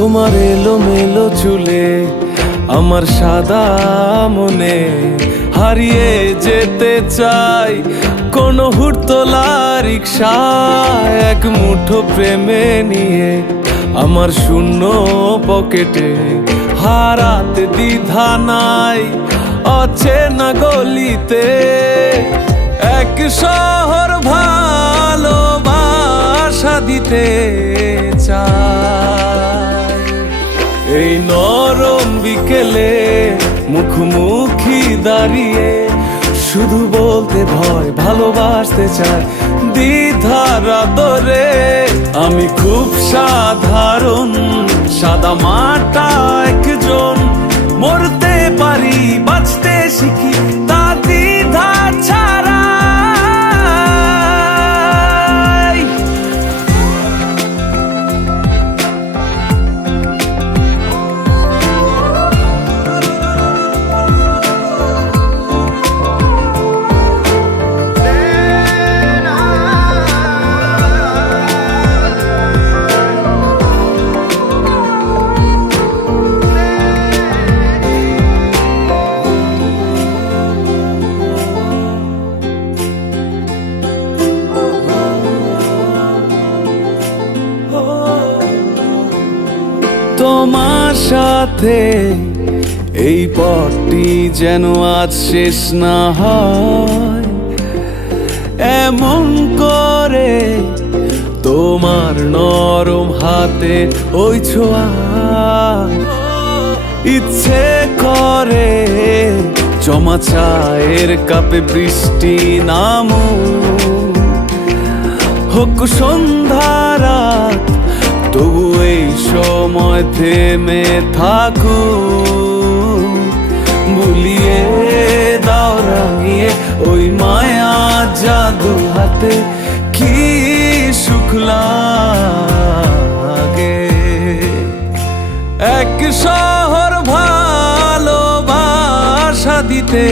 তোমার এলোমেলো চুলে আমার সাদা মনে হারিয়ে যেতে চাই কোন হুড়তোলা রিকশায় এক মুঠো প্রেমে নিয়ে আমার শূন্য পকেটে হারাতে দ্বিধা নাই অচেনা গলিতে এক শহর ভালোবাসা দিতে চাই। এই নরম বিকেলে মুখোমুখি দাঁড়িয়ে শুধু বলতে ভয় ভালোবাসতে চাই দ্বিধার আদরে। আমি খুব সাধারণ সাদা মাটা একজন, মরতে পারি বাঁচতে শিখি তা দ্বিধা ছাড়া। তোমার সাথে এই পথটি যেন আজ শেষ না হয়, এমন করে তোমার নরম হাতে ওই ছোঁয়া ইচ্ছে করে জমা চায়ের কাপে বৃষ্টি নামু হোক সন্ধ্যা রাত, তবু এই সময় থেমে থাকু ভুলিয়ে দাও রাঙিয়ে ওই মায়া জাদু হাতে কি সুখ লাগে। এক শহর ভালোবাসা দিতে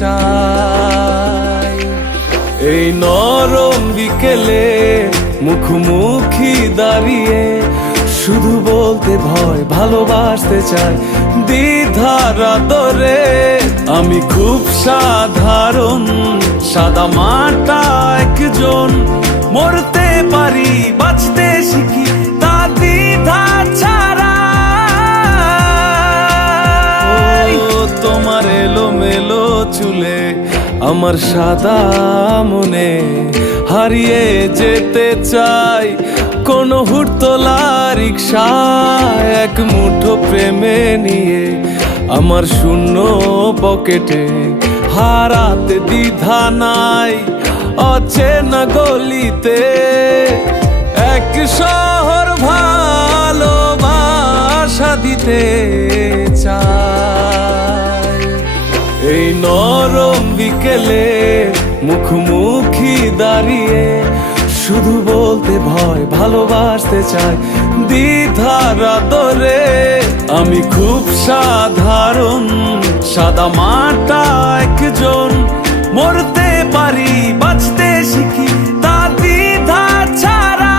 চাই। এই নরম বিকেলে মুখোমুখি দাঁড়িয়ে শুধু বলতে ভয় ভালোবাসতে চাই দ্বিধার আদরে। আমি খুব সাধারণ সাদা মাটা একজন, মরতে পারি বাঁচতে শিখি তা দ্বিধা ছাড়া। তোমার এলোমেলো চুলে আমার সাদা মনে হারিয়ে যেতে চাই কোন হুড়তোলা রিকশায় এক মুঠো প্রেমে নিয়ে আমার শূন্য পকেটে হারাতে দ্বিধা নাই অচেনা গলিতে এক শহর ভালোবাসা দিতে চাই। এই নরম বিকেলে মুখোমুখি দাঁড়িয়ে শুধু বলতে ভয় ভালোবাসতে চাই দ্বিধার আদরে। আমি খুব সাধারণ সাদা মাটা একজন, মরতে পারি বাঁচতে শিখি তা দ্বিধা ছাড়া।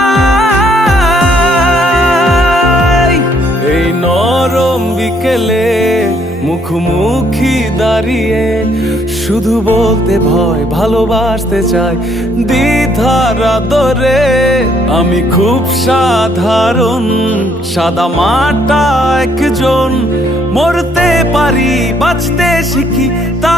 এই নরম বিকেলে মুখোমুখি দাঁড়িয়ে শুধু বলতে ভয় ভালোবাসতে চাই দ্বিধার আদরে। আমি খুব সাধারণ সাদা মাটা একজন, মরতে পারি বাঁচতে শিখি তা